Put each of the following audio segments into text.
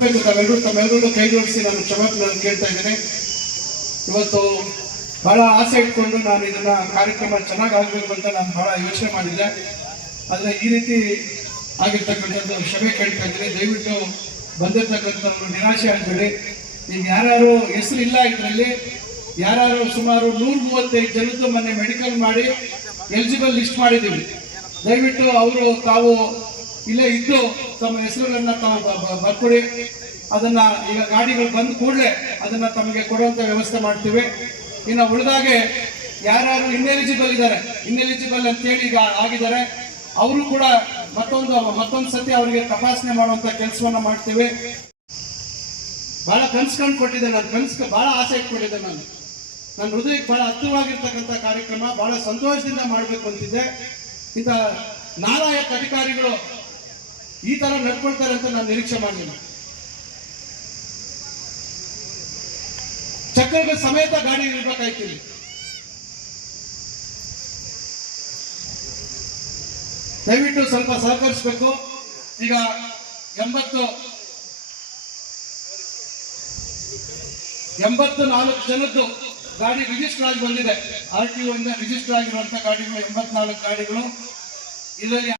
ಕ್ಷಮಿಸಬೇಕು ತಾವೆಲ್ಲರೂ ತಮ್ಮೆಲ್ಲರೂ ಕೈ ನಾನು ಕ್ಷಮಾಪಣೆ ಕೇಳ್ತಾ ಇದ್ದೇನೆ. ಇವತ್ತು ಬಹಳ ಆಸೆ ಇಟ್ಕೊಂಡು ನಾನು ಇದನ್ನ ಕಾರ್ಯಕ್ರಮ ಚೆನ್ನಾಗಿ ಆಗಬೇಕು ಅಂತ ನಾನು ಬಹಳ ಯೋಚನೆ ಮಾಡಿದ್ದೆ. ಆದರೆ ಈ ರೀತಿ ಆಗಿರ್ತಕ್ಕಂಥದ್ದು ಕ್ಷಮೆ ಕೇಳ್ತಾ ಇದ್ದೀನಿ. ದಯವಿಟ್ಟು ಬಂದಿರ್ತಕ್ಕಂಥ ನಿರಾಶೆ ಆಗಬೇಡಿ. ಈಗ ಯಾರ್ಯಾರು ಹೆಸರು ಇಲ್ಲ ಇದರಲ್ಲಿ, ಯಾರ್ಯಾರು ಸುಮಾರು ನೂರ ಮೂವತ್ತೈದು ಜನದ್ದು ಮೊನ್ನೆ ಮೆಡಿಕಲ್ ಮಾಡಿ ಎಲಿಜಿಬಲ್ ಲಿಸ್ಟ್ ಮಾಡಿದ್ದೀವಿ. ದಯವಿಟ್ಟು ಅವರು ತಾವು ಇಲ್ಲೇ ಇದ್ದು ತಮ್ಮ ಹೆಸರುಗಳನ್ನ ತಾವು ಬರ್ಕೊಡಿ. ಅದನ್ನ ಈಗ ಗಾಡಿಗಳು ಬಂದ ಕೂಡಲೇ ಅದನ್ನ ತಮಗೆ ಕೊಡುವಂತ ವ್ಯವಸ್ಥೆ ಮಾಡ್ತೀವಿ. ಇನ್ನು ಉಳಿದಾಗೆ ಯಾರ್ಯಾರು ಇನ್ಎಲಿಜಿಬಲ್ ಇದ್ದಾರೆ ಇನ್ಎಲಿಜಿಬಲ್ ಅಂತೇಳಿ ಈಗ ಆಗಿದ್ದಾರೆ. ಅವರು ಕೂಡ ಮತ್ತೊಂದು ಮತ್ತೊಂದು ಸತಿ ಅವರಿಗೆ ತಪಾಸಣೆ ಮಾಡುವಂತ ಕೆಲಸವನ್ನ ಮಾಡ್ತೀವಿ. ಬಹಳ ಕನ್ಸ್ಕೊಂಡು ಕೊಟ್ಟಿದ್ದೆ ನಾನು, ಕನ್ಸ್, ಬಹಳ ಆಸೆ ಇಟ್ಕೊಂಡಿದ್ದೆ ನಾನು. ನನ್ನ ಹೃದಯಕ್ಕೆ ಬಹಳ ಹತ್ತಿರವಾಗಿರ್ತಕ್ಕಂಥ ಕಾರ್ಯಕ್ರಮ, ಬಹಳ ಸಂತೋಷದಿಂದ ಮಾಡಬೇಕು ಅಂತಿದ್ದೆ. ಇಂಥ ನಾಲಾಯಕ ಅಧಿಕಾರಿಗಳು ಈ ತರ ನಡ್ಕೊಳ್ತಾರೆ ಅಂತ ನಾನು ನಿರೀಕ್ಷೆ ಮಾಡಲಿಲ್ಲ. ಚಕ್ರಗಳ ಸಮೇತ ಗಾಡಿ ಇಲ್ಲಿ. ದಯವಿಟ್ಟು ಸ್ವಲ್ಪ ಸಹಕರಿಸಬೇಕು. ಈಗ ಎಂಬತ್ತು ಎಂಬತ್ತು ನಾಲ್ಕು ಜನದ್ದು ಗಾಡಿ ರಿಜಿಸ್ಟರ್ ಆಗಿ ಬಂದಿದೆ. ಆರ್ ಟಿ ಇಂದ ರಿಜಿಸ್ಟರ್ ಆಗಿರುವಂತ ಗಾಡಿಗಳು ಎಂಬತ್ನಾಲ್ಕು ಗಾಡಿಗಳು. ಇದರಲ್ಲಿ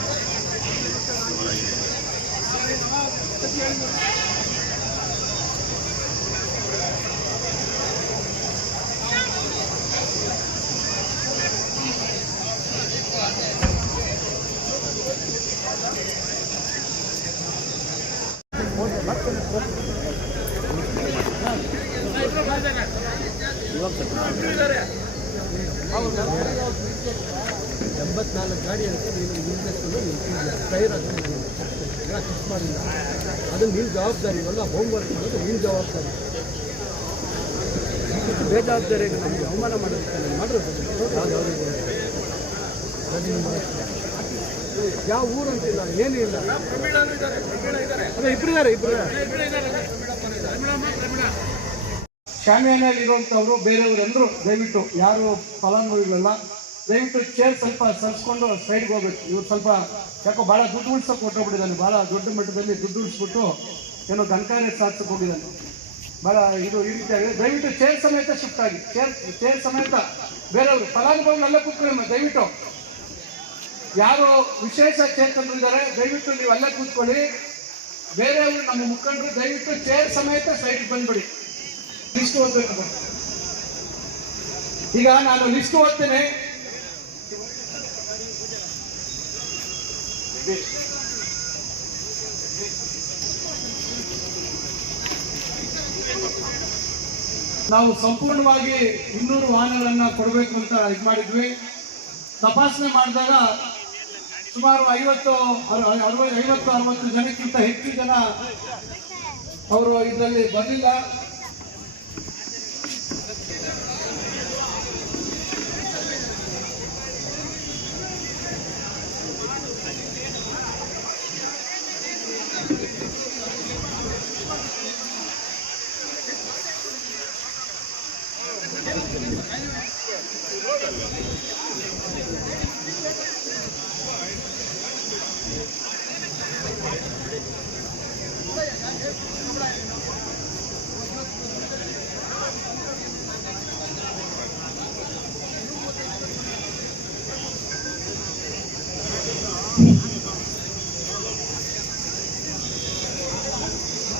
ಎಂಬತ್ನಾಲ್ಕು ಗಾಡಿ ಅಂತ ನೀನು ಬಿಸ್ನೆಸ್ಸನ್ನು ಟೈರ್ ಅದು. ಫಿಕ್ಸ್ ಮಾಡಿಲ್ಲ ಅದು ನೀನು ಜವಾಬ್ದಾರಿ. ಇವೆಲ್ಲ ಹೋಮ್ವರ್ಕ್ ಮಾಡೋದು ನೀನು ಜವಾಬ್ದಾರಿ. ಬೇಜವಾಬ್ದಾರಿ ಬೇಜವಾಬ್ದಾರಿಯಾಗಿ ನಮಗೆ ಅವಮಾನ ಮಾಡೋದಕ್ಕೆ ಮಾಡಿರೋದು. ಯಾವ ಊರು ಅಂತಿಲ್ಲ ಏನೂ ಇಲ್ಲ. ಅದೇ ಇಬ್ಬರಿದ್ದಾರೆ ಇಬ್ಬರು ಶಾಮಿಯಾನಲ್ಲಿ ಇರುವಂತವ್ರು ಬೇರೆಯವರೆಲ್ಲರೂ ದಯವಿಟ್ಟು ಯಾರು ಫಲಾನುಭವಿಗಳಲ್ಲ ದಯವಿಟ್ಟು ಚೇರ್ ಸ್ವಲ್ಪ ಸರಿಸ್ಕೊಂಡು ಸೈಡ್ಗೆ ಹೋಗ್ಬೇಕು. ಇವ್ರು ಸ್ವಲ್ಪ ಯಾಕೋ ಭಾಳ ದುಡ್ಡು ಉಳ್ಸೋಕೆ ಹೊಟ್ಟೋಗ್ಬಿಟ್ಟಿದ್ದಾನೆ ಭಾಳ ದೊಡ್ಡ ಮಟ್ಟದಲ್ಲಿ ದುಡ್ಡು ಉಳಿಸ್ಬಿಟ್ಟು ಏನೋ ಗಣಕಾರ್ಯ ಸಾಧಿಸಕ್ಕೆ ಹೋಗಿದ್ದಾನೆ ಭಾಳ ಇದು ಈ ರೀತಿ ಆಗಿದೆ. ದಯವಿಟ್ಟು ಚೇರ್ ಸಮೇತ ಶಿಫ್ಟ್ ಆಗಿ. ಚೇರ್ ಚೇರ್ ಸಮೇತ ಬೇರೆಯವರು. ಫಲಾನುಭವಿಗಳೆಲ್ಲ ಕೂತ್ಕೊಳ್ಳಿ, ದಯವಿಟ್ಟು. ಯಾರು ವಿಶೇಷ ಚೇತನರು ಇದ್ದಾರೆ ದಯವಿಟ್ಟು ನೀವು ಅಲ್ಲೇ ಕೂತ್ಕೊಳ್ಳಿ. ಬೇರೆಯವರು ನಮ್ಮ ಮುಖಂಡರು, ದಯವಿಟ್ಟು ಚೇರ್ ಸಮೇತ ಸೈಡ್ ಬಂದ್ಬಿಡಿ. ಲಿಸ್ಟ್ ಓದ್ಬೇಕು. ಈಗ ನಾನು ಲಿಸ್ಟ್ ಓದ್ತೇನೆ. ನಾವು ಸಂಪೂರ್ಣವಾಗಿ ಇನ್ನೂರು ವಾಹನಗಳನ್ನ ಕೊಡಬೇಕು ಅಂತ ಇದು ಮಾಡಿದ್ವಿ. ತಪಾಸಣೆ ಮಾಡಿದಾಗ ಸುಮಾರು ಐವತ್ತು ಐವತ್ತು, ಅರವತ್ತು ಜನಕ್ಕಿಂತ ಹೆಚ್ಚು ಜನ ಅವರು ಇದರಲ್ಲಿ ಬರಲಿಲ್ಲ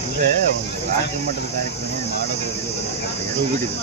ಅಂದರೆ ಒಂದು ರಾಜ್ಯ ಮಟ್ಟದ ಕಾರ್ಯಕ್ರಮ ಮಾಡೋದು ಎಡೋಗ್ಬಿಟ್ಟಿದೆ